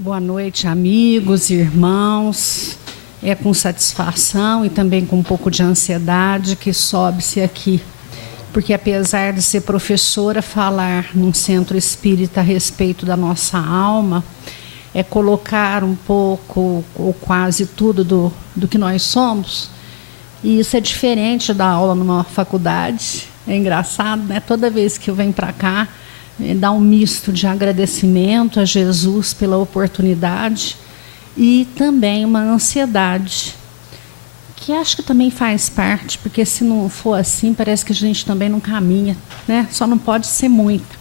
Boa noite, amigos, irmãos. É com satisfação e também com um pouco de ansiedade que sobe-se aqui. Porque apesar de ser professora, falar num centro espírita a respeito da nossa alma é colocar um pouco ou quase tudo do que nós somos. E isso é diferente da aula numa faculdade. É engraçado, né? Toda vez que eu venho para cá, dá um misto de agradecimento a Jesus pela oportunidade e também uma ansiedade, que acho que também faz parte, porque se não for assim, parece que a gente também não caminha, né? Só não pode ser muito.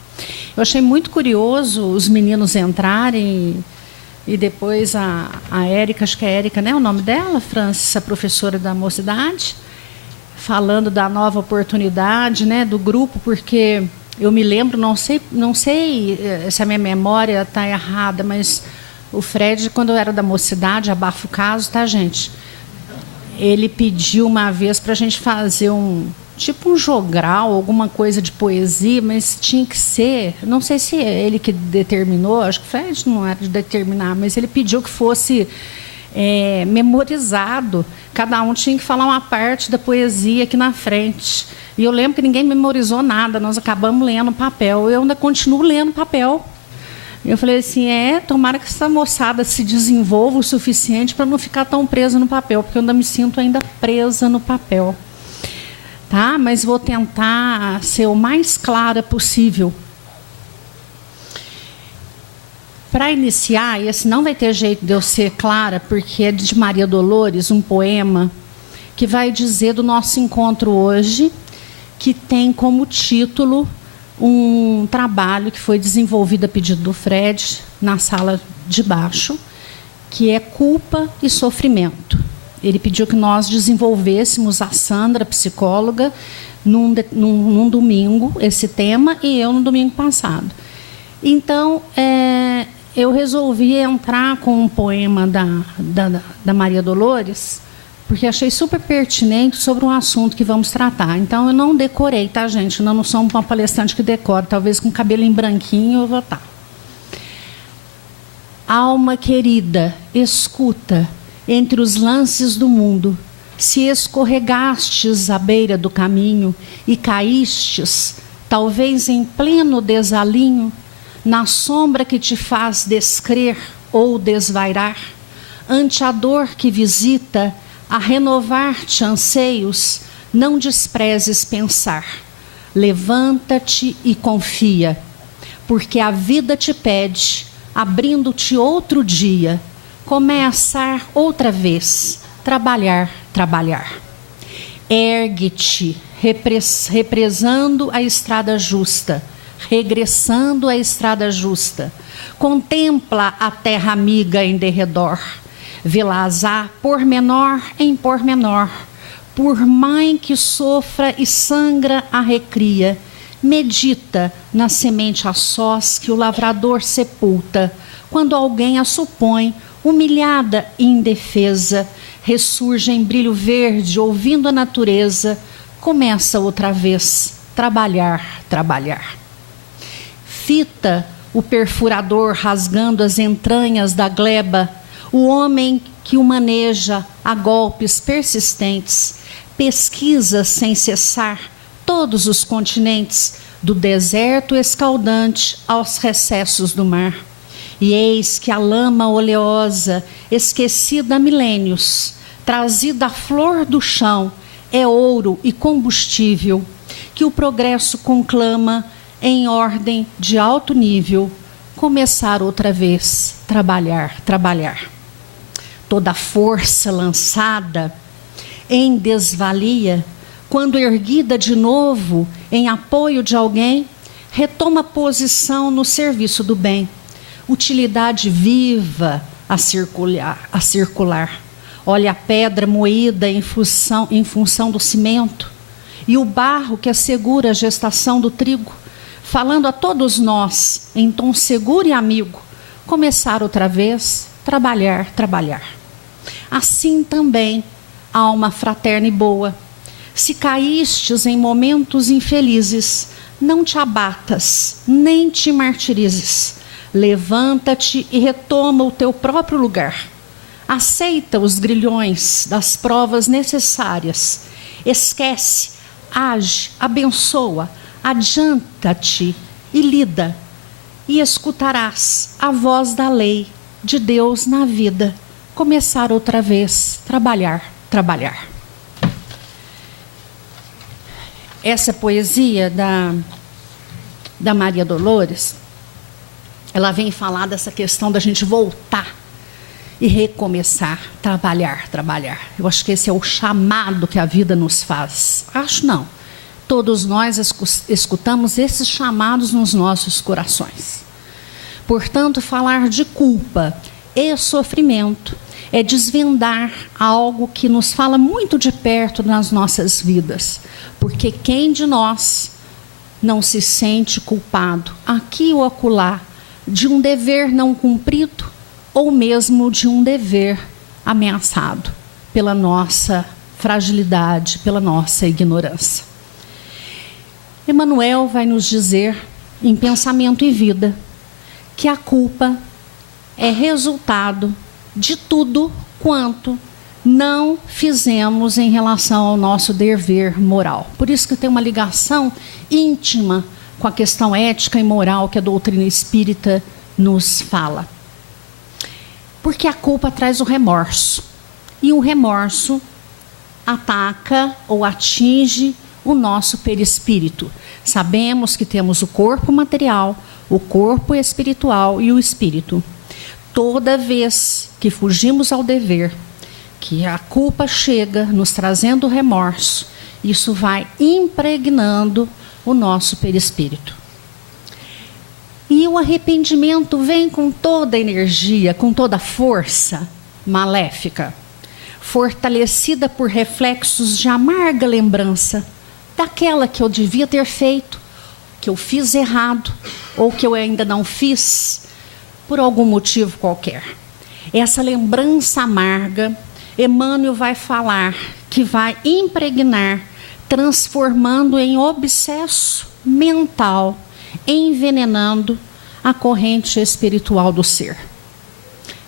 Eu achei muito curioso os meninos entrarem e depois a Érica, acho que é Érica, né? O nome dela, Francis, a professora da mocidade, falando da nova oportunidade, né? Do grupo, porque eu me lembro, não sei se a minha memória está errada, mas o Fred, quando eu era da mocidade, abafa o caso, tá, gente? Ele pediu uma vez para a gente fazer um jogral, alguma coisa de poesia, mas tinha que ser, não sei se é ele que determinou, acho que o Fred não era de determinar, mas ele pediu que fosse memorizado. Cada um tinha que falar uma parte da poesia aqui na frente. E eu lembro que ninguém memorizou nada, nós acabamos lendo papel. Eu ainda continuo lendo papel. Eu falei assim, tomara que essa moçada se desenvolva o suficiente para não ficar tão presa no papel, porque eu ainda me sinto ainda presa no papel. Tá? Mas vou tentar ser o mais clara possível. Para iniciar, esse não vai ter jeito de eu ser clara, porque é de Maria Dolores, um poema que vai dizer do nosso encontro hoje, que tem como título um trabalho que foi desenvolvido a pedido do Fred, na sala de baixo, que é Culpa e Sofrimento. Ele pediu que nós desenvolvêssemos, a Sandra, psicóloga, num domingo, esse tema, e eu no domingo passado. Então, eu resolvi entrar com um poema da Maria Dolores, porque achei super pertinente sobre um assunto que vamos tratar. Então, eu não decorei, tá, gente? Eu não sou uma palestrante que decora. Talvez com cabelo em branquinho eu vou estar. Alma querida, escuta, entre os lances do mundo, se escorregastes à beira do caminho e caístes, talvez em pleno desalinho, na sombra que te faz descrer ou desvairar, ante a dor que visita, a renovar-te anseios, não desprezes pensar. Levanta-te e confia, porque a vida te pede, abrindo-te outro dia, começar outra vez, trabalhar. Ergue-te, represando a estrada justa, regressando à estrada justa. Contempla a terra amiga em derredor. Vê-las-á pormenor em pormenor. Por mãe que sofra e sangra a recria. Medita na semente a sós que o lavrador sepulta. Quando alguém a supõe, humilhada e indefesa, ressurge em brilho verde, ouvindo a natureza, começa outra vez, trabalhar. Fita o perfurador rasgando as entranhas da gleba, o homem que o maneja a golpes persistentes, pesquisa sem cessar todos os continentes, do deserto escaldante aos recessos do mar. E eis que a lama oleosa, esquecida há milênios, trazida à flor do chão, é ouro e combustível, que o progresso conclama em ordem de alto nível, começar outra vez, trabalhar. Toda a força lançada em desvalia, quando erguida de novo em apoio de alguém, retoma posição no serviço do bem, utilidade viva a circular. Olha a pedra moída em função do cimento e o barro que assegura a gestação do trigo, falando a todos nós, em tom seguro e amigo, começar outra vez, trabalhar. Assim também, alma fraterna e boa, se caístes em momentos infelizes, não te abatas, nem te martirizes. Levanta-te e retoma o teu próprio lugar. Aceita os grilhões das provas necessárias. Esquece, age, abençoa, adianta-te e lida. E escutarás a voz da lei de Deus na vida. Começar outra vez, trabalhar. Essa poesia da Maria Dolores, ela vem falar dessa questão da gente voltar e recomeçar, trabalhar. Eu acho que esse é o chamado que a vida nos faz. Acho não. Todos nós escutamos esses chamados nos nossos corações. Portanto, falar de culpa e sofrimento é desvendar algo que nos fala muito de perto nas nossas vidas. Porque quem de nós não se sente culpado, aqui ou acolá, de um dever não cumprido, ou mesmo de um dever ameaçado pela nossa fragilidade, pela nossa ignorância. Emmanuel vai nos dizer, em Pensamento e Vida, que a culpa é resultado de tudo quanto não fizemos em relação ao nosso dever moral. Por isso que tem uma ligação íntima com a questão ética e moral que a doutrina espírita nos fala. Porque a culpa traz o remorso. E o remorso ataca ou atinge o nosso perispírito. Sabemos que temos o corpo material, o corpo espiritual e o espírito. Toda vez que fugimos ao dever, que a culpa chega nos trazendo remorso, isso vai impregnando o nosso perispírito. E o arrependimento vem com toda a energia, com toda a força maléfica, fortalecida por reflexos de amarga lembrança daquela que eu devia ter feito, que eu fiz errado, ou que eu ainda não fiz, por algum motivo qualquer. Essa lembrança amarga, Emmanuel vai falar que vai impregnar, transformando em obsesso mental, envenenando a corrente espiritual do ser.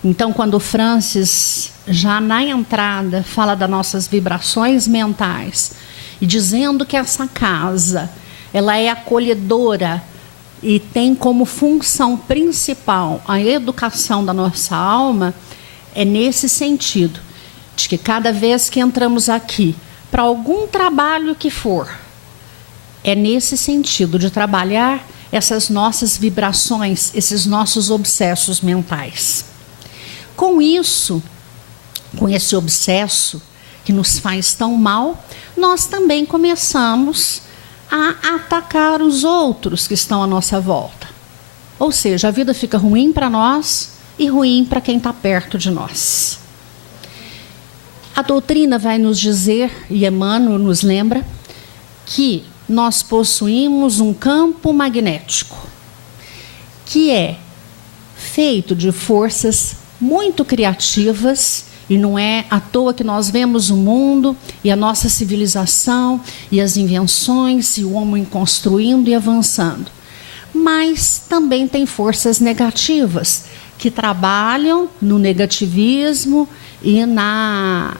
Então, quando Francis, já na entrada, fala das nossas vibrações mentais, e dizendo que essa casa, ela é acolhedora e tem como função principal a educação da nossa alma, é nesse sentido, de que cada vez que entramos aqui, para algum trabalho que for, é nesse sentido de trabalhar essas nossas vibrações, esses nossos obsessos mentais. Com isso, com esse obsesso que nos faz tão mal, nós também começamos a atacar os outros que estão à nossa volta. Ou seja, a vida fica ruim para nós e ruim para quem está perto de nós. A doutrina vai nos dizer, e Emmanuel nos lembra, que nós possuímos um campo magnético, que é feito de forças muito criativas, e não é à toa que nós vemos o mundo e a nossa civilização e as invenções e o homem construindo e avançando. Mas também tem forças negativas que trabalham no negativismo e na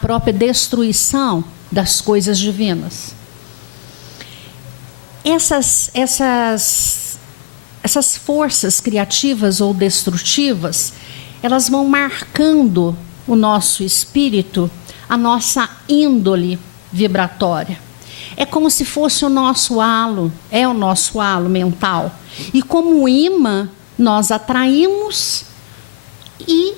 própria destruição das coisas divinas. Essas forças criativas ou destrutivas, elas vão marcando o nosso espírito, a nossa índole vibratória. É como se fosse o nosso halo, é o nosso halo mental. E como imã, nós atraímos e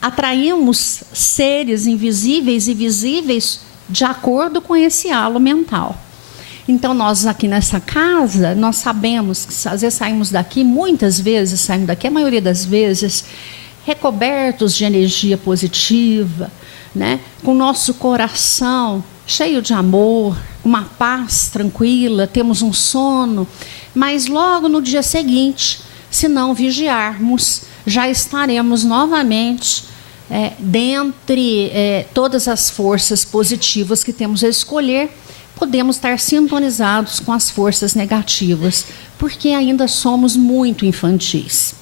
atraímos seres invisíveis e visíveis de acordo com esse halo mental. Então, nós aqui nessa casa, nós sabemos que às vezes saímos daqui, muitas vezes saímos daqui, a maioria das vezes, recobertos de energia positiva, né? Com o nosso coração cheio de amor, uma paz tranquila, temos um sono, mas logo no dia seguinte, se não vigiarmos, já estaremos novamente dentre todas as forças positivas que temos a escolher, podemos estar sintonizados com as forças negativas, porque ainda somos muito infantis.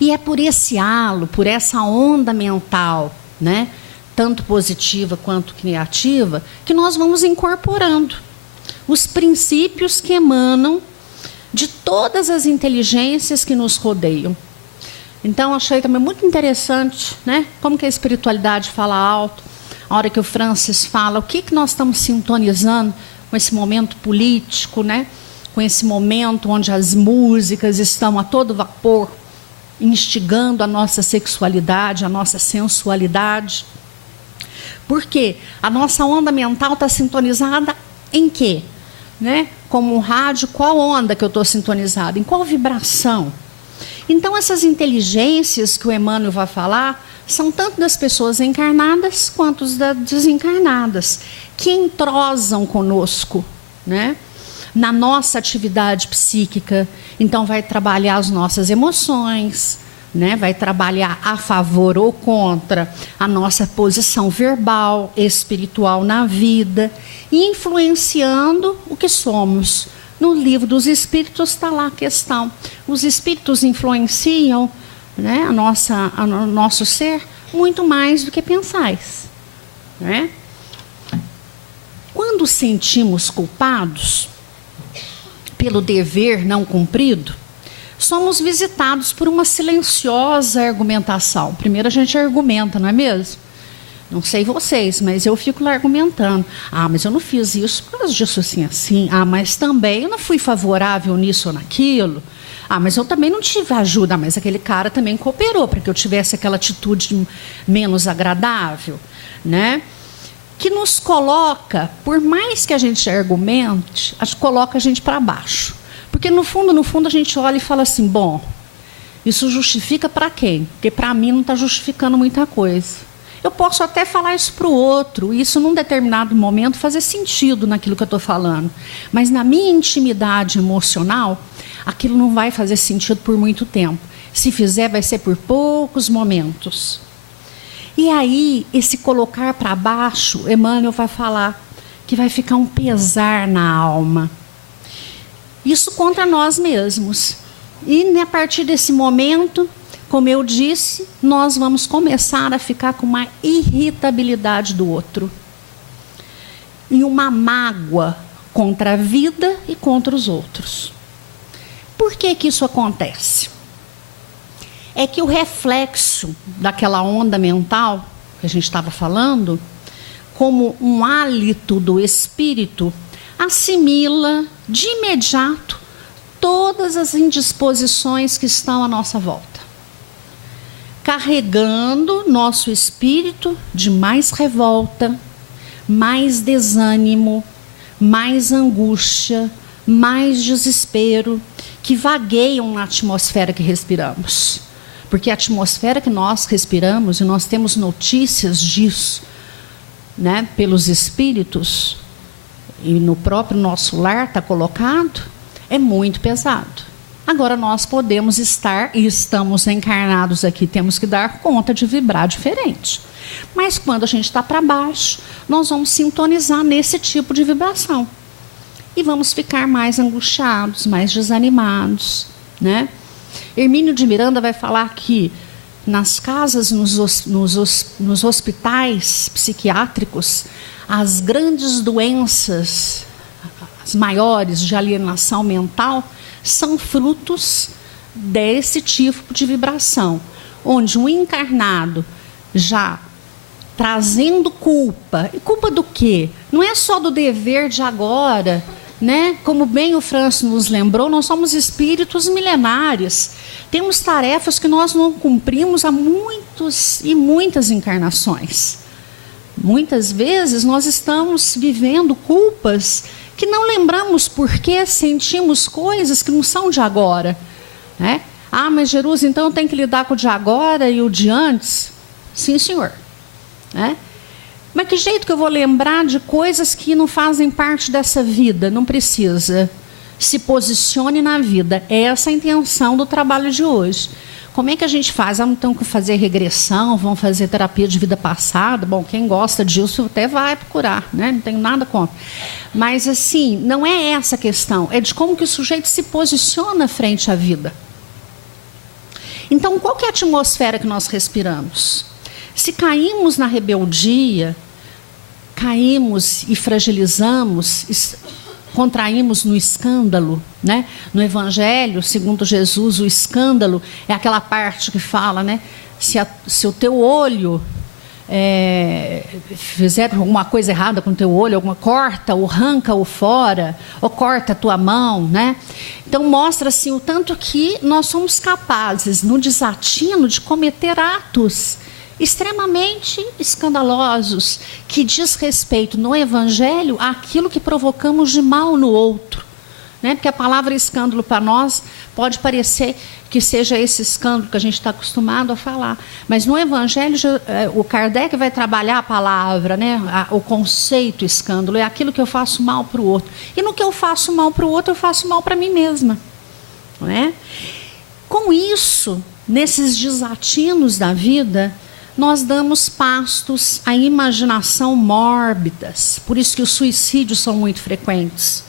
E é por esse halo, por essa onda mental, né, tanto positiva quanto criativa, que nós vamos incorporando os princípios que emanam de todas as inteligências que nos rodeiam. Então, achei também muito interessante, né, como que a espiritualidade fala alto, a hora que o Francis fala o que nós estamos sintonizando com esse momento político, né, com esse momento onde as músicas estão a todo vapor, instigando a nossa sexualidade, a nossa sensualidade. Porque a nossa onda mental está sintonizada em quê? Né? Como um rádio, qual onda que eu estou sintonizada? Em qual vibração? Então, essas inteligências que o Emmanuel vai falar são tanto das pessoas encarnadas quanto das desencarnadas, que entrosam conosco, né? Na nossa atividade psíquica. Então, vai trabalhar as nossas emoções, né? Vai trabalhar a favor ou contra a nossa posição verbal, espiritual na vida, e influenciando o que somos. No livro dos Espíritos está lá a questão. Os Espíritos influenciam, né, o nosso ser muito mais do que pensais. Né? Quando sentimos culpados pelo dever não cumprido, somos visitados por uma silenciosa argumentação. Primeiro a gente argumenta, não é mesmo? Não sei vocês, mas eu fico lá argumentando. Ah, mas eu não fiz isso por causa disso assim. Ah, mas também eu não fui favorável nisso ou naquilo. Ah, mas eu também não tive ajuda. Mas aquele cara também cooperou para que eu tivesse aquela atitude menos agradável, né? Que nos coloca, por mais que a gente argumente, coloca a gente para baixo. Porque no fundo a gente olha e fala assim, bom, isso justifica para quem? Porque para mim não está justificando muita coisa. Eu posso até falar isso para o outro, e isso num determinado momento fazer sentido naquilo que eu estou falando. Mas na minha intimidade emocional, aquilo não vai fazer sentido por muito tempo. Se fizer, vai ser por poucos momentos. E aí, esse colocar para baixo, Emmanuel vai falar que vai ficar um pesar na alma. Isso contra nós mesmos. E a partir desse momento, como eu disse, nós vamos começar a ficar com uma irritabilidade do outro. E uma mágoa contra a vida e contra os outros. Por que isso acontece? É que o reflexo daquela onda mental que a gente estava falando, como um hálito do espírito, assimila de imediato todas as indisposições que estão à nossa volta, carregando nosso espírito de mais revolta, mais desânimo, mais angústia, mais desespero, que vagueiam na atmosfera que respiramos. Porque a atmosfera que nós respiramos, e nós temos notícias disso, né, pelos espíritos, e no próprio nosso lar está colocado, é muito pesado. Agora nós podemos estar, e estamos encarnados aqui, temos que dar conta de vibrar diferente. Mas quando a gente está para baixo, nós vamos sintonizar nesse tipo de vibração. E vamos ficar mais angustiados, mais desanimados, né? Hermínio de Miranda vai falar que nas casas, nos hospitais psiquiátricos, as grandes doenças, as maiores de alienação mental, são frutos desse tipo de vibração, onde um encarnado já trazendo culpa. E culpa do quê? Não é só do dever de agora, né? Como bem o Francis nos lembrou, nós somos espíritos milenares. Temos tarefas que nós não cumprimos há muitas encarnações. Muitas vezes nós estamos vivendo culpas que não lembramos porque sentimos coisas que não são de agora, né? Ah, mas Jerusa, então eu tenho que lidar com o de agora e o de antes? Sim, senhor. Né? Mas que jeito que eu vou lembrar de coisas que não fazem parte dessa vida? Não precisa. Se posicione na vida. Essa é a intenção do trabalho de hoje. Como é que a gente faz? Não tem que fazer regressão, vão fazer terapia de vida passada. Bom, quem gosta disso até vai procurar, né? Não tenho nada contra. Mas, assim, não é essa a questão. É de como que o sujeito se posiciona frente à vida. Então, qual que é a atmosfera que nós respiramos? Se caímos na rebeldia, caímos e fragilizamos, contraímos no escândalo, né? No Evangelho, segundo Jesus, o escândalo é aquela parte que fala, né? Se o teu olho fizer alguma coisa errada com o teu olho, corta ou arranca-o fora, ou corta a tua mão, né? Então mostra assim o tanto que nós somos capazes, no desatino, de cometer atos extremamente escandalosos, que diz respeito no Evangelho àquilo que provocamos de mal no outro. Né? Porque a palavra escândalo para nós pode parecer que seja esse escândalo que a gente está acostumado a falar. Mas no Evangelho, o Kardec vai trabalhar a palavra, né? O conceito escândalo, é aquilo que eu faço mal para o outro. E no que eu faço mal para o outro, eu faço mal para mim mesma. Não é? Com isso, nesses desatinos da vida, nós damos pastos à imaginação mórbidas. Por isso que os suicídios são muito frequentes.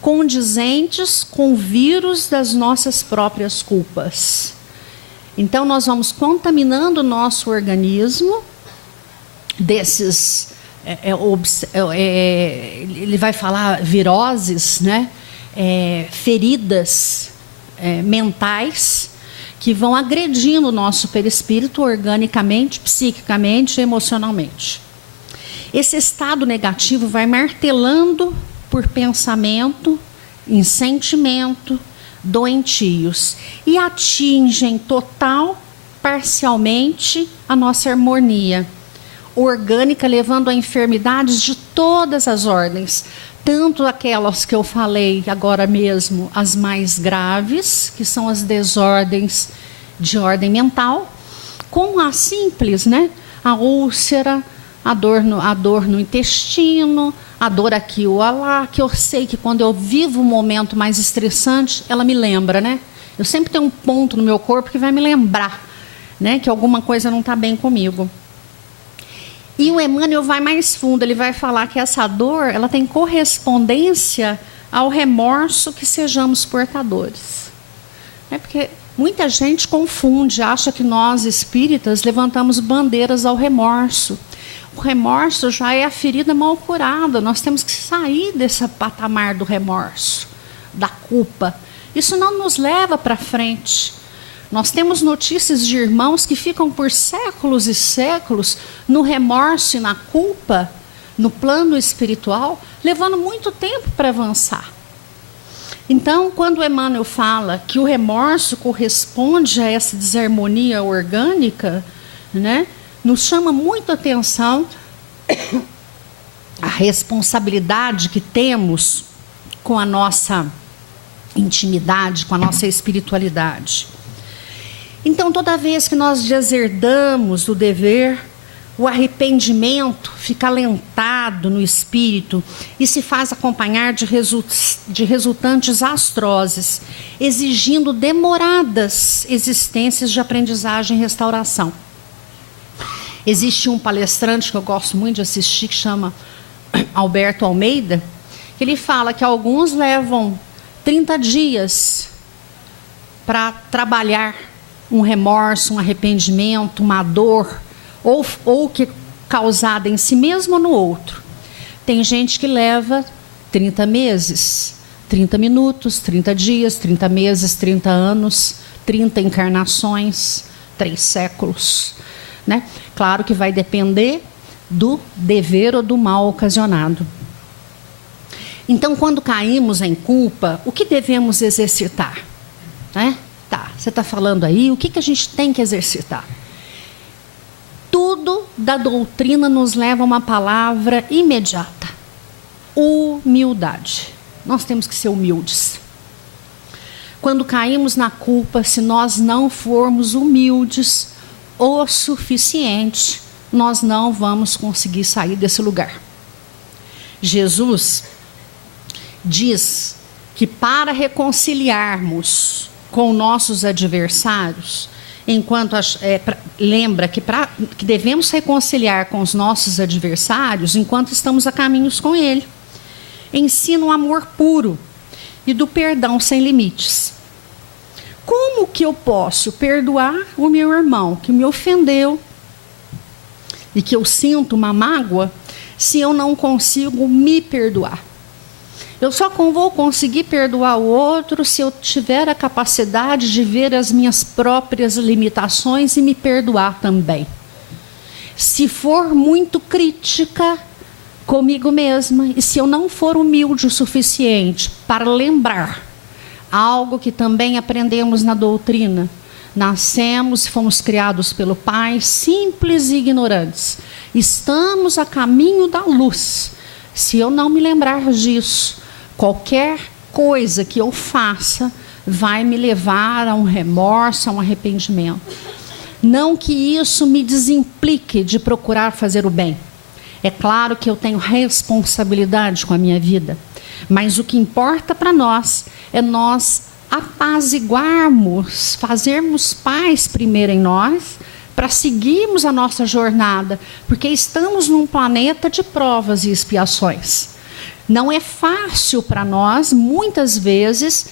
Condizentes com o vírus das nossas próprias culpas. Então, nós vamos contaminando o nosso organismo desses... ele vai falar viroses, né? Feridas mentais, que vão agredindo o nosso perispírito organicamente, psiquicamente e emocionalmente. Esse estado negativo vai martelando por pensamento, em sentimento, doentios, e atingem total, parcialmente, a nossa harmonia orgânica, levando a enfermidades de todas as ordens, tanto aquelas que eu falei agora mesmo, as mais graves, que são as desordens de ordem mental, como as simples, né? A úlcera, a dor no intestino, a dor aqui ou lá, que eu sei que quando eu vivo um momento mais estressante, ela me lembra, né? Eu sempre tenho um ponto no meu corpo que vai me lembrar, né? Que alguma coisa não está bem comigo. E o Emmanuel vai mais fundo, ele vai falar que essa dor, ela tem correspondência ao remorso que sejamos portadores. Porque muita gente confunde, acha que nós espíritas levantamos bandeiras ao remorso. O remorso já é a ferida mal curada, nós temos que sair desse patamar do remorso, da culpa. Isso não nos leva para frente. Nós temos notícias de irmãos que ficam por séculos e séculos no remorso e na culpa, no plano espiritual, levando muito tempo para avançar. Então, quando Emmanuel fala que o remorso corresponde a essa desarmonia orgânica, né, nos chama muito a atenção a responsabilidade que temos com a nossa intimidade, com a nossa espiritualidade. Então, toda vez que nós deserdamos o dever, o arrependimento fica alentado no espírito e se faz acompanhar de resultantes atrozes, exigindo demoradas existências de aprendizagem e restauração. Existe um palestrante que eu gosto muito de assistir, que chama Alberto Almeida, que ele fala que alguns levam 30 dias para trabalhar um remorso, um arrependimento, uma dor, ou que causada em si mesmo ou no outro. Tem gente que leva 30 meses, 30 minutos, 30 dias, 30 meses, 30 anos, 30 encarnações, 3 séculos. Né? Claro que vai depender do dever ou do mal ocasionado. Então, quando caímos em culpa, o que devemos exercitar? Né? Tá, você está falando aí, o que a gente tem que exercitar? Tudo da doutrina nos leva a uma palavra imediata: humildade. Nós temos que ser humildes. Quando caímos na culpa, se nós não formos humildes o suficiente, nós não vamos conseguir sair desse lugar. Jesus diz que para reconciliarmos com nossos adversários, lembra que devemos reconciliar com os nossos adversários enquanto estamos a caminhos com ele. Ensina o amor puro e do perdão sem limites. Como que eu posso perdoar o meu irmão que me ofendeu e que eu sinto uma mágoa se eu não consigo me perdoar? Eu só vou conseguir perdoar o outro se eu tiver a capacidade de ver as minhas próprias limitações e me perdoar também. Se for muito crítica comigo mesma e se eu não for humilde o suficiente para lembrar algo que também aprendemos na doutrina, nascemos e fomos criados pelo Pai simples e ignorantes. Estamos a caminho da luz. Se eu não me lembrar disso, qualquer coisa que eu faça vai me levar a um remorso, a um arrependimento. Não que isso me desimplique de procurar fazer o bem. É claro que eu tenho responsabilidade com a minha vida, mas o que importa para nós é nós apaziguarmos, fazermos paz primeiro em nós, para seguirmos a nossa jornada, porque estamos num planeta de provas e expiações. Não é fácil para nós, muitas vezes,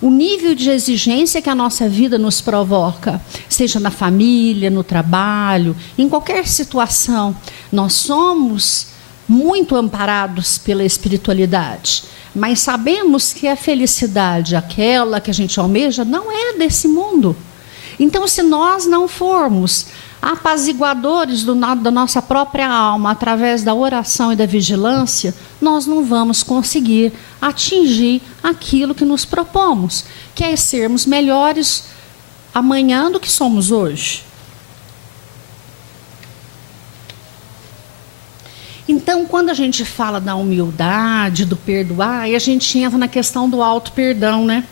o nível de exigência que a nossa vida nos provoca, seja na família, no trabalho, em qualquer situação. Nós somos muito amparados pela espiritualidade, mas sabemos que a felicidade, aquela que a gente almeja, não é desse mundo. Então, se nós não formos apaziguadores da nossa própria alma através da oração e da vigilância, nós não vamos conseguir atingir aquilo que nos propomos, que é sermos melhores amanhã do que somos hoje. Então, quando a gente fala da humildade, do perdoar, aí a gente entra na questão do auto-perdão, né?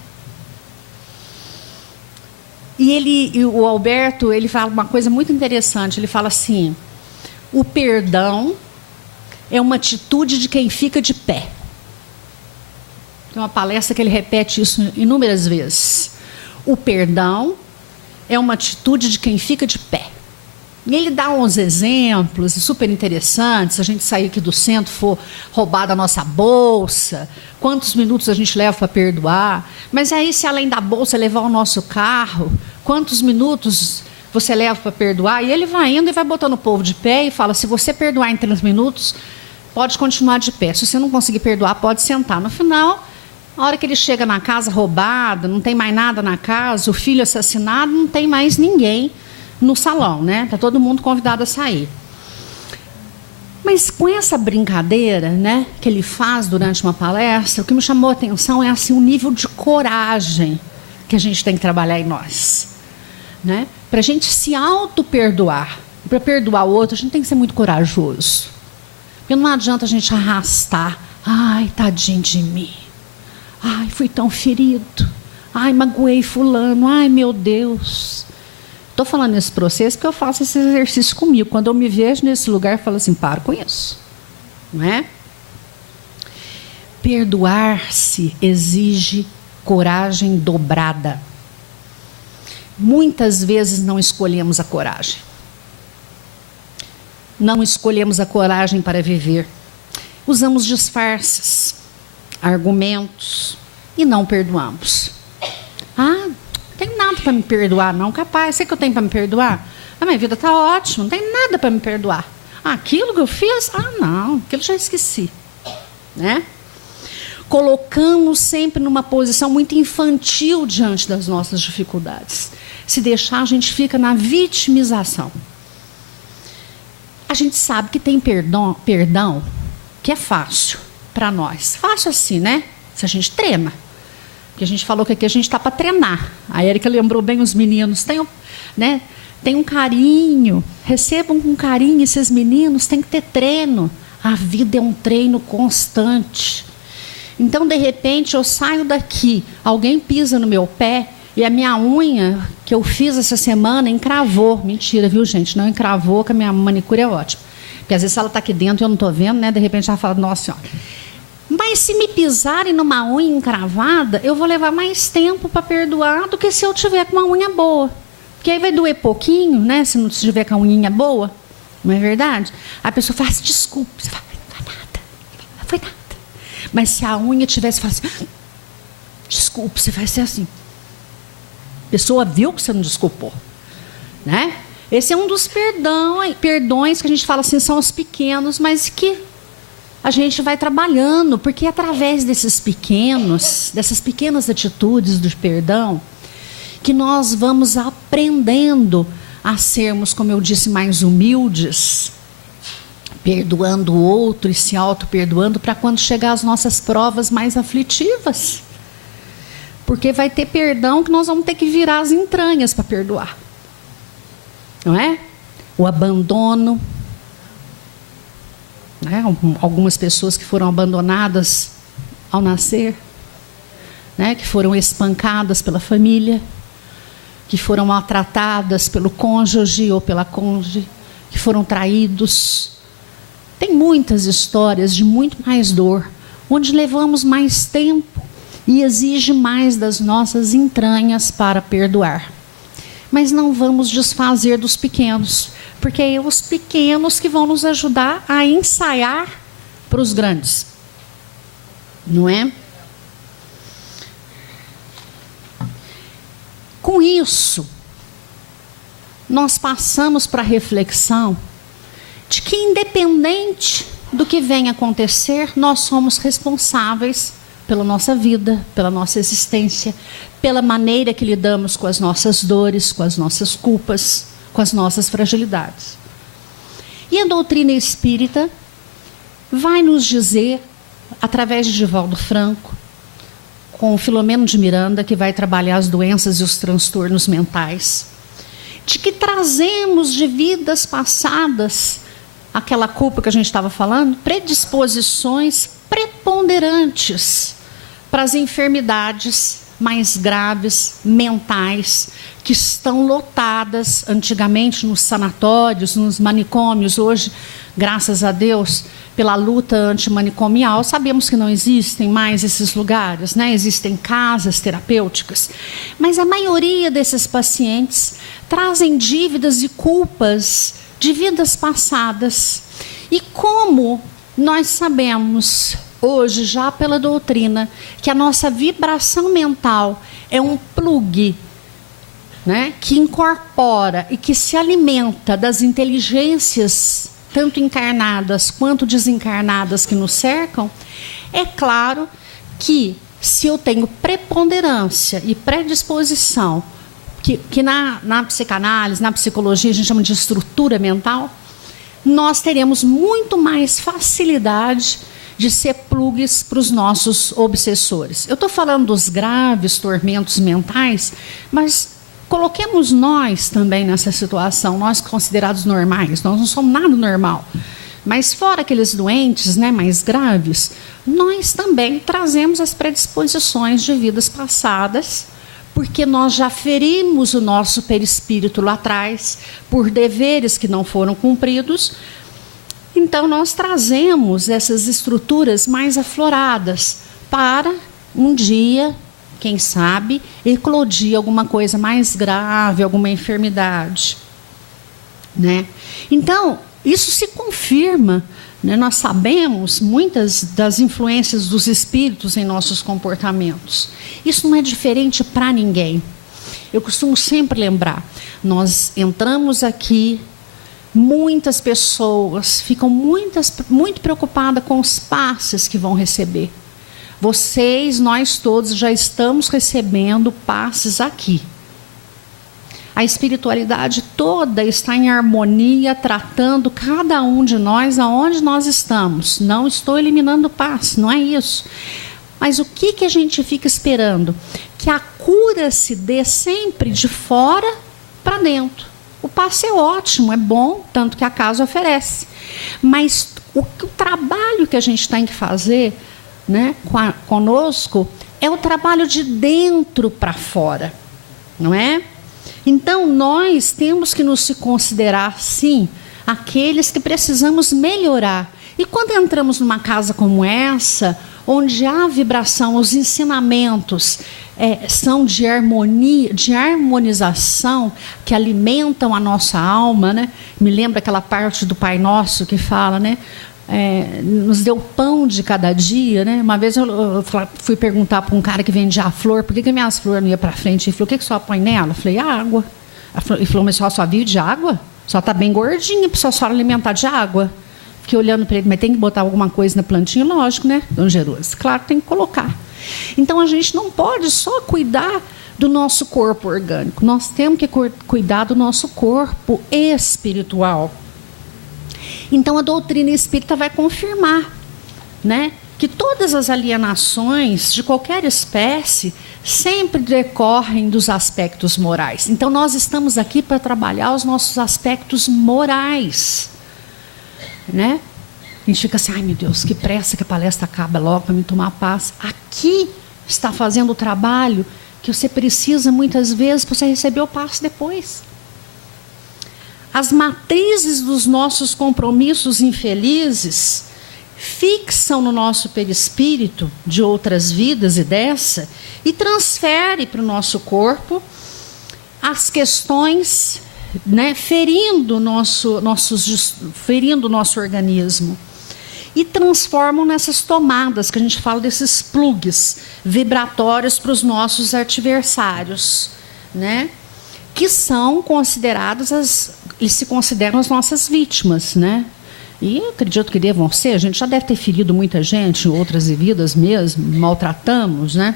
E o Alberto, ele fala uma coisa muito interessante. Ele fala assim: o perdão é uma atitude de quem fica de pé. Tem uma palestra que ele repete isso inúmeras vezes. O perdão é uma atitude de quem fica de pé. E ele dá uns exemplos super interessantes. Se a gente sair aqui do centro, for roubada a nossa bolsa, quantos minutos a gente leva para perdoar? Mas aí, se além da bolsa levar o nosso carro, quantos minutos você leva para perdoar? E ele vai indo e vai botando o povo de pé e fala: se você perdoar em 3 minutos, pode continuar de pé. Se você não conseguir perdoar, pode sentar. No final, a hora que ele chega na casa roubada, não tem mais nada na casa, o filho assassinado, não tem mais ninguém no salão, né? Está todo mundo convidado a sair. Mas com essa brincadeira, né, que ele faz durante uma palestra, o que me chamou a atenção é assim, o nível de coragem que a gente tem que trabalhar em nós, né? Para a gente se auto-perdoar, para perdoar o outro, a gente tem que ser muito corajoso. Porque não adianta a gente arrastar. Ai, tadinho de mim. Ai, fui tão ferido. Ai, magoei fulano. Ai, meu Deus. Estou falando nesse processo porque eu faço esse exercício comigo. Quando eu me vejo nesse lugar, eu falo assim: para com isso. Não é? Perdoar-se exige coragem dobrada. Muitas vezes não escolhemos a coragem. Não escolhemos a coragem para viver. Usamos disfarces, argumentos e não perdoamos. Ah, não tenho nada para me perdoar, não, capaz. Sei que eu tenho para me perdoar? A minha vida está ótima, não tem nada para me perdoar. Ah, aquilo que eu fiz? Ah, não, aquilo já esqueci. Né? Colocamos sempre numa posição muito infantil diante das nossas dificuldades. Se deixar, a gente fica na vitimização. A gente sabe que tem perdão que é fácil para nós. Fácil assim, né? Se a gente treina. Porque a gente falou que aqui a gente está para treinar. A Érica lembrou bem os meninos. Tem um carinho. Recebam com carinho esses meninos. Tem que ter treino. A vida é um treino constante. Então, de repente, eu saio daqui, alguém pisa no meu pé e a minha unha que eu fiz essa semana encravou. Mentira, viu, gente? Não encravou, que a minha manicure é ótima. Porque às vezes ela está aqui dentro e eu não estou vendo, né? De repente ela fala: nossa senhora. Mas se me pisarem numa unha encravada, eu vou levar mais tempo para perdoar do que se eu tiver com uma unha boa. Porque aí vai doer pouquinho, né? Se não tiver com a unhinha boa, não é verdade? A pessoa fala assim, desculpa, você fala, não foi nada. Mas se a unha tivesse falado assim, desculpa, você vai ser assim. A pessoa viu que você não desculpou, né? Esse é um dos perdões que a gente fala assim, são os pequenos, mas que a gente vai trabalhando, porque através dessas pequenas atitudes do perdão, que nós vamos aprendendo a sermos, como eu disse, mais humildes, perdoando o outro e se auto-perdoando para quando chegar as nossas provas mais aflitivas. Porque vai ter perdão que nós vamos ter que virar as entranhas para perdoar. Não é? O abandono. Né? Algumas pessoas que foram abandonadas ao nascer, né? Que foram espancadas pela família, que foram maltratadas pelo cônjuge ou pela cônjuge, que foram traídos. Tem muitas histórias de muito mais dor, onde levamos mais tempo e exige mais das nossas entranhas para perdoar. Mas não vamos desfazer dos pequenos, porque é os pequenos que vão nos ajudar a ensaiar para os grandes. Não é? Com isso, nós passamos para a reflexão de que, independente do que venha acontecer, nós somos responsáveis pela nossa vida, pela nossa existência, pela maneira que lidamos com as nossas dores, com as nossas culpas, com as nossas fragilidades. E a doutrina espírita vai nos dizer, através de Divaldo Franco, com o Filomeno de Miranda, que vai trabalhar as doenças e os transtornos mentais, de que trazemos de vidas passadas, aquela culpa que a gente estava falando, predisposições preponderantes para as enfermidades mais graves, mentais, que estão lotadas antigamente nos sanatórios, nos manicômios. Hoje, graças a Deus, pela luta antimanicomial, sabemos que não existem mais esses lugares, né? Existem casas terapêuticas. Mas a maioria desses pacientes trazem dívidas e culpas de vidas passadas. E como nós sabemos hoje, já pela doutrina, que a nossa vibração mental é um plugue, né, que incorpora e que se alimenta das inteligências, tanto encarnadas quanto desencarnadas que nos cercam, é claro que se eu tenho preponderância e predisposição, que na psicanálise, na psicologia, a gente chama de estrutura mental, nós teremos muito mais facilidade de ser plugues para os nossos obsessores. Eu estou falando dos graves tormentos mentais, mas coloquemos nós também nessa situação, nós considerados normais, nós não somos nada normal. Mas fora aqueles doentes, né, mais graves, nós também trazemos as predisposições de vidas passadas, porque nós já ferimos o nosso perispírito lá atrás, por deveres que não foram cumpridos. Então, nós trazemos essas estruturas mais afloradas para um dia, quem sabe, eclodir alguma coisa mais grave, alguma enfermidade, né? Então, isso se confirma, né? Nós sabemos muitas das influências dos espíritos em nossos comportamentos. Isso não é diferente para ninguém. Eu costumo sempre lembrar, nós entramos aqui, muitas pessoas ficam muito preocupadas com os passes que vão receber. Vocês, nós todos já estamos recebendo passes aqui. A espiritualidade toda está em harmonia, tratando cada um de nós aonde nós estamos. Não estou eliminando o passe, não é isso. Mas o que a gente fica esperando? Que a cura se dê sempre de fora para dentro. O passe é ótimo, é bom, tanto que a casa oferece. Mas o trabalho que a gente tem que fazer, né, conosco é o trabalho de dentro para fora, não é? Então, nós temos que nos considerar, sim, aqueles que precisamos melhorar. E quando entramos numa casa como essa, onde há vibração, os ensinamentos são de harmonia, de harmonização, que alimentam a nossa alma, né? Me lembra aquela parte do Pai Nosso que fala, né? Nos deu pão de cada dia, né? Uma vez eu fui perguntar para um cara que vendia flor, por que minhas flores não iam para frente? Ele falou, o que você põe nela? Eu falei, água. Ele falou, mas só vive de água? Só está bem gordinha para só alimentar de água. Fiquei olhando para ele, mas tem que botar alguma coisa na plantinha? Lógico, né, Dona Jerusa? Claro que tem que colocar. Então, a gente não pode só cuidar do nosso corpo orgânico. Nós temos que cuidar do nosso corpo espiritual. Então, a doutrina espírita vai confirmar, né, que todas as alienações de qualquer espécie sempre decorrem dos aspectos morais. Então, nós estamos aqui para trabalhar os nossos aspectos morais, né? A gente fica assim, ai meu Deus, que pressa que a palestra acaba logo para me tomar paz. Aqui está fazendo o trabalho que você precisa muitas vezes para você receber o passo depois. As matrizes dos nossos compromissos infelizes fixam no nosso perispírito de outras vidas e dessa e transfere para o nosso corpo as questões, né, ferindo o nosso organismo. E transformam nessas tomadas, que a gente fala desses plugs vibratórios para os nossos adversários, né? Que são considerados eles se consideram as nossas vítimas, né? E eu acredito que devam ser, a gente já deve ter ferido muita gente, outras vidas mesmo, maltratamos, né?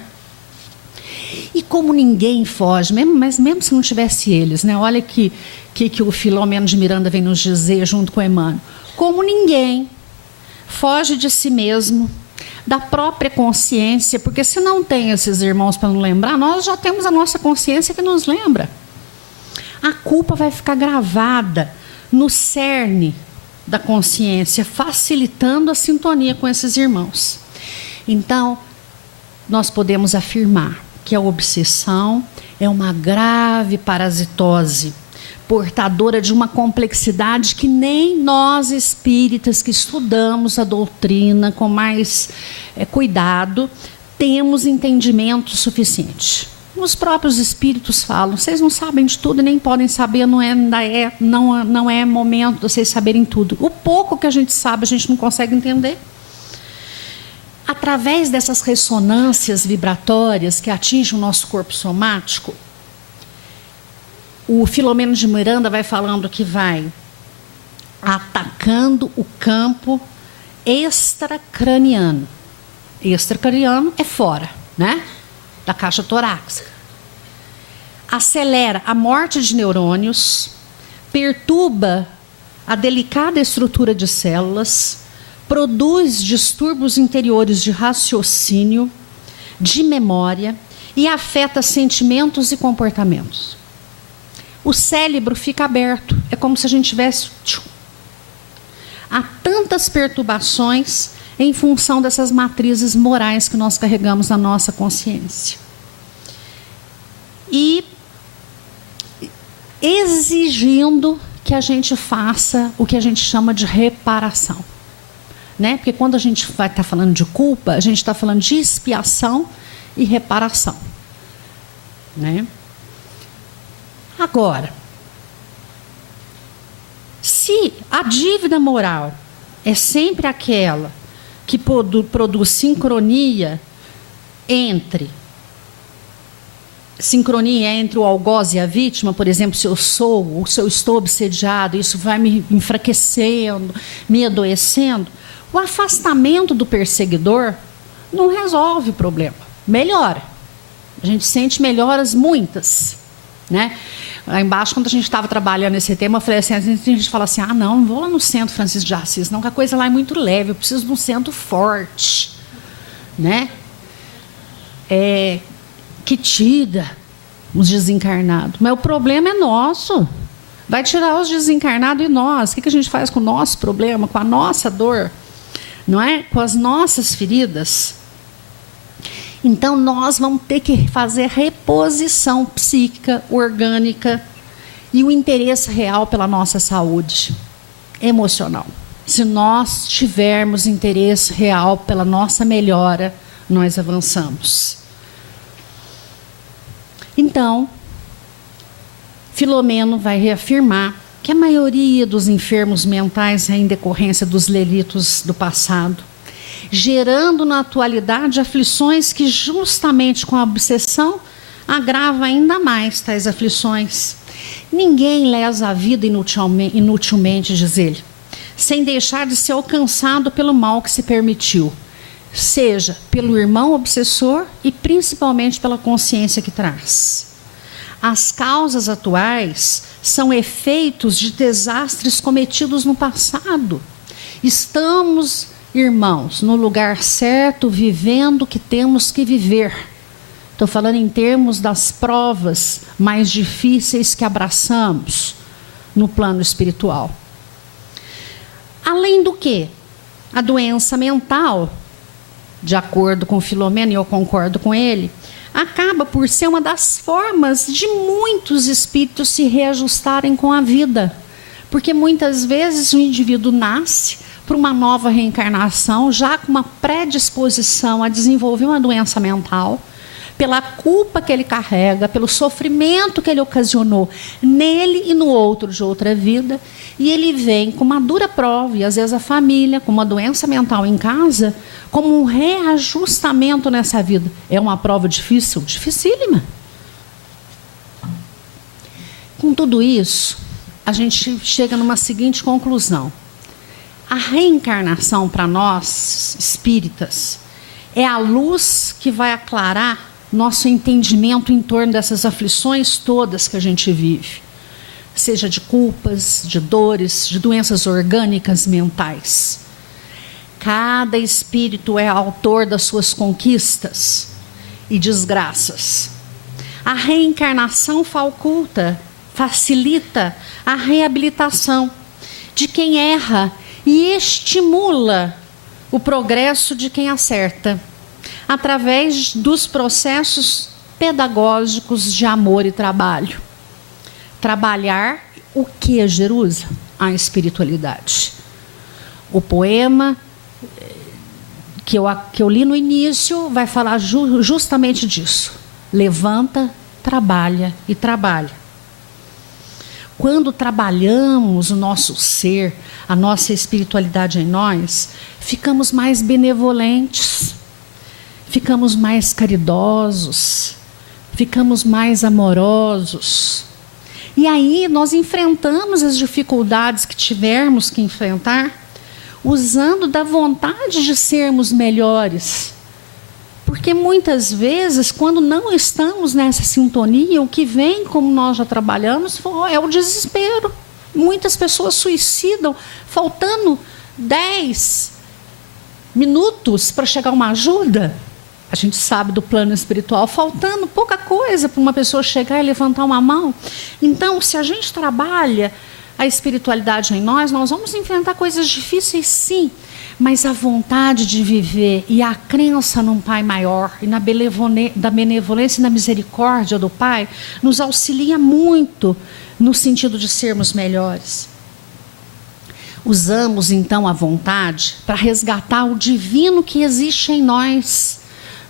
E como ninguém foge, mas mesmo se não tivesse eles, né? Olha que o Filomeno de Miranda vem nos dizer junto com Emmanuel. Como ninguém foge de si mesmo, da própria consciência, porque se não tem esses irmãos para nos lembrar, nós já temos a nossa consciência que nos lembra. A culpa vai ficar gravada no cerne da consciência, facilitando a sintonia com esses irmãos. Então, nós podemos afirmar que a obsessão é uma grave parasitose, portadora de uma complexidade que nem nós espíritas que estudamos a doutrina com mais cuidado temos entendimento suficiente. Os próprios espíritos falam, vocês não sabem de tudo, nem podem saber, não é momento de vocês saberem tudo. O pouco que a gente sabe, a gente não consegue entender. Através dessas ressonâncias vibratórias que atingem o nosso corpo somático, o Filomeno de Miranda vai falando que vai atacando o campo extracraniano. Extracraniano é fora, né? Da caixa torácica. Acelera a morte de neurônios, perturba a delicada estrutura de células, produz distúrbios interiores de raciocínio, de memória e afeta sentimentos e comportamentos. O cérebro fica aberto, é como se a gente tivesse... Há tantas perturbações em função dessas matrizes morais que nós carregamos na nossa consciência. E exigindo que a gente faça o que a gente chama de reparação. Né? Porque quando a gente vai estar falando de culpa, a gente está falando de expiação e reparação. Né? Agora, se a dívida moral é sempre aquela que produz sincronia entre o algoz e a vítima, por exemplo, se eu estou obsediado, isso vai me enfraquecendo, me adoecendo, o afastamento do perseguidor não resolve o problema, melhora. A gente sente melhoras muitas, né? Lá embaixo, quando a gente estava trabalhando esse tema, eu falei assim, a gente fala assim, não vou lá no Centro Francisco de Assis, não, que a coisa lá é muito leve, eu preciso de um centro forte, né? Que tira os desencarnados. Mas o problema é nosso. Vai tirar os desencarnados e nós. O que a gente faz com o nosso problema, com a nossa dor? Não é? Com as nossas feridas. Então, nós vamos ter que fazer reposição psíquica, orgânica e o interesse real pela nossa saúde emocional. Se nós tivermos interesse real pela nossa melhora, nós avançamos. Então, Filomeno vai reafirmar que a maioria dos enfermos mentais é em decorrência dos delitos do passado, gerando na atualidade aflições que, justamente com a obsessão, agrava ainda mais tais aflições. Ninguém lesa a vida inutilmente, diz ele, sem deixar de ser alcançado pelo mal que se permitiu, seja pelo irmão obsessor e principalmente pela consciência que traz. As causas atuais são efeitos de desastres cometidos no passado. Estamos, irmãos, no lugar certo, vivendo o que temos que viver. Estou falando em termos das provas mais difíceis que abraçamos no plano espiritual. Além do que, a doença mental, de acordo com Filomeno, e eu concordo com ele, acaba por ser uma das formas de muitos espíritos se reajustarem com a vida. Porque muitas vezes o indivíduo nasce para uma nova reencarnação, já com uma predisposição a desenvolver uma doença mental, pela culpa que ele carrega, pelo sofrimento que ele ocasionou nele e no outro de outra vida, e ele vem com uma dura prova, e às vezes a família, com uma doença mental em casa, como um reajustamento nessa vida. É uma prova difícil? Dificílima. Com tudo isso, a gente chega numa seguinte conclusão. A reencarnação para nós, espíritas, é a luz que vai aclarar nosso entendimento em torno dessas aflições todas que a gente vive, seja de culpas, de dores, de doenças orgânicas mentais. Cada espírito é autor das suas conquistas e desgraças. A reencarnação facilita a reabilitação de quem erra e estimula o progresso de quem acerta, através dos processos pedagógicos de amor e trabalho. Trabalhar o que, Jerusa? A espiritualidade. O poema que eu li no início vai falar justamente disso. Levanta, trabalha e trabalha. Quando trabalhamos o nosso ser, a nossa espiritualidade em nós, ficamos mais benevolentes, ficamos mais caridosos, ficamos mais amorosos. E aí nós enfrentamos as dificuldades que tivermos que enfrentar, usando da vontade de sermos melhores. Porque muitas vezes, quando não estamos nessa sintonia, o que vem, como nós já trabalhamos, é o desespero. Muitas pessoas suicidam, faltando 10 minutos para chegar uma ajuda. A gente sabe do plano espiritual, faltando pouca coisa para uma pessoa chegar e levantar uma mão. Então, se a gente trabalha a espiritualidade em nós, nós vamos enfrentar coisas difíceis, sim, mas a vontade de viver e a crença num Pai maior e na benevolência e na misericórdia do Pai nos auxilia muito no sentido de sermos melhores. Usamos então a vontade para resgatar o divino que existe em nós.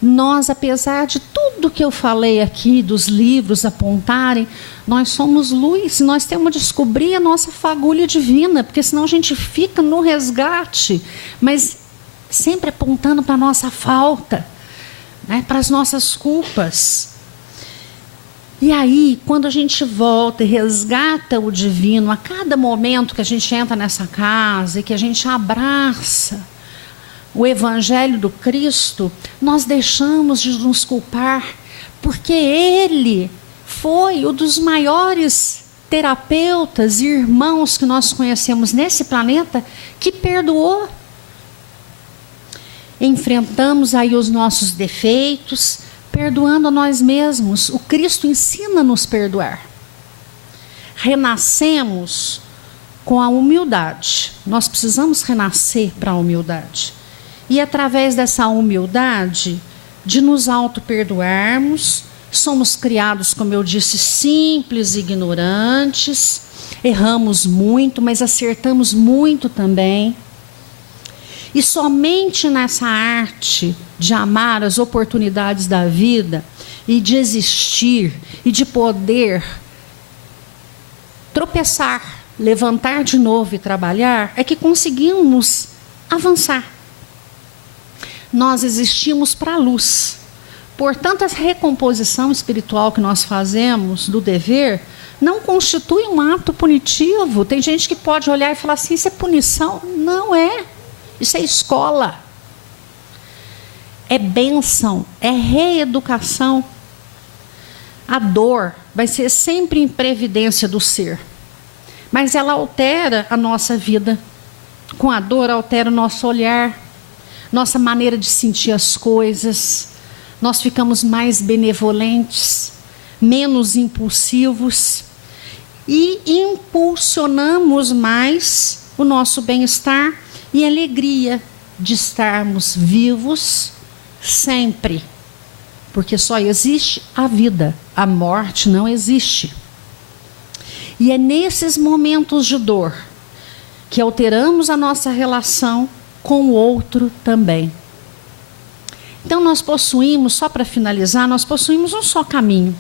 Nós, apesar de tudo que eu falei aqui, dos livros apontarem, nós somos luz, nós temos que descobrir a nossa fagulha divina, porque senão a gente fica no resgate, mas sempre apontando para a nossa falta, né, para as nossas culpas. E aí, quando a gente volta e resgata o divino, a cada momento que a gente entra nessa casa e que a gente abraça o Evangelho do Cristo, nós deixamos de nos culpar, porque Ele foi um dos maiores terapeutas e irmãos que nós conhecemos nesse planeta, que perdoou. Enfrentamos aí os nossos defeitos, perdoando a nós mesmos. O Cristo ensina a nos perdoar. Renascemos com a humildade. Nós precisamos renascer para a humildade. E através dessa humildade, de nos auto-perdoarmos, somos criados, como eu disse, simples e ignorantes, erramos muito, mas acertamos muito também. E somente nessa arte de amar as oportunidades da vida e de existir e de poder tropeçar, levantar de novo e trabalhar, é que conseguimos avançar. Nós existimos para a luz. Portanto, a recomposição espiritual que nós fazemos do dever não constitui um ato punitivo. Tem gente que pode olhar e falar assim, isso é punição. Não é. Isso é escola. É bênção, é reeducação. A dor vai ser sempre imprevidência do ser. Mas ela altera a nossa vida. Com a dor altera o nosso olhar, nossa maneira de sentir as coisas. Nós ficamos mais benevolentes, menos impulsivos e impulsionamos mais o nosso bem-estar e alegria de estarmos vivos sempre. Porque só existe a vida, a morte não existe. E é nesses momentos de dor que alteramos a nossa relação com o outro também. Então nós possuímos, só para finalizar, nós possuímos um só caminho,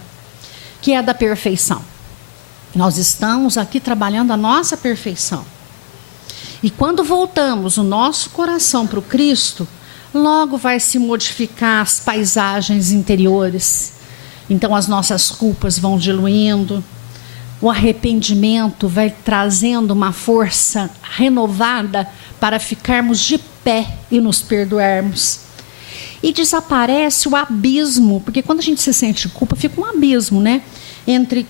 que é a da perfeição. Nós estamos aqui trabalhando a nossa perfeição. E quando voltamos o nosso coração para o Cristo, logo vai se modificar as paisagens interiores. Então as nossas culpas vão diluindo, o arrependimento vai trazendo uma força renovada para ficarmos de pé e nos perdoarmos. E desaparece o abismo, porque quando a gente se sente culpa, fica um abismo, né? Entre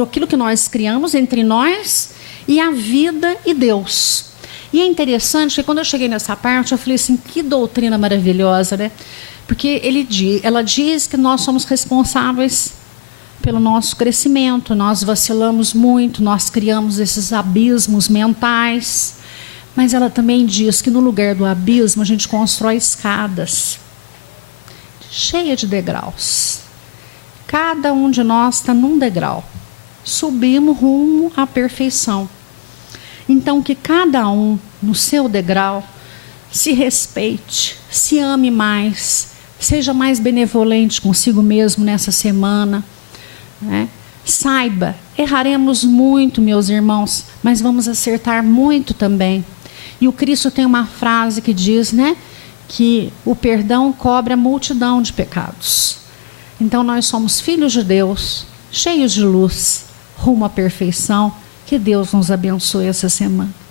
aquilo que nós criamos, entre nós e a vida e Deus. E é interessante que quando eu cheguei nessa parte, eu falei assim, que doutrina maravilhosa, né? Porque ela diz que nós somos responsáveis pelo nosso crescimento, nós vacilamos muito, nós criamos esses abismos mentais, mas ela também diz que no lugar do abismo a gente constrói escadas, cheia de degraus. Cada um de nós está num degrau, subimos rumo à perfeição. Então que cada um no seu degrau se respeite, se ame mais, seja mais benevolente consigo mesmo nessa semana, né? Saiba, erraremos muito, meus irmãos, mas vamos acertar muito também. E o Cristo tem uma frase que diz, né, que o perdão cobre a multidão de pecados. Então nós somos filhos de Deus, cheios de luz, rumo à perfeição. Que Deus nos abençoe essa semana.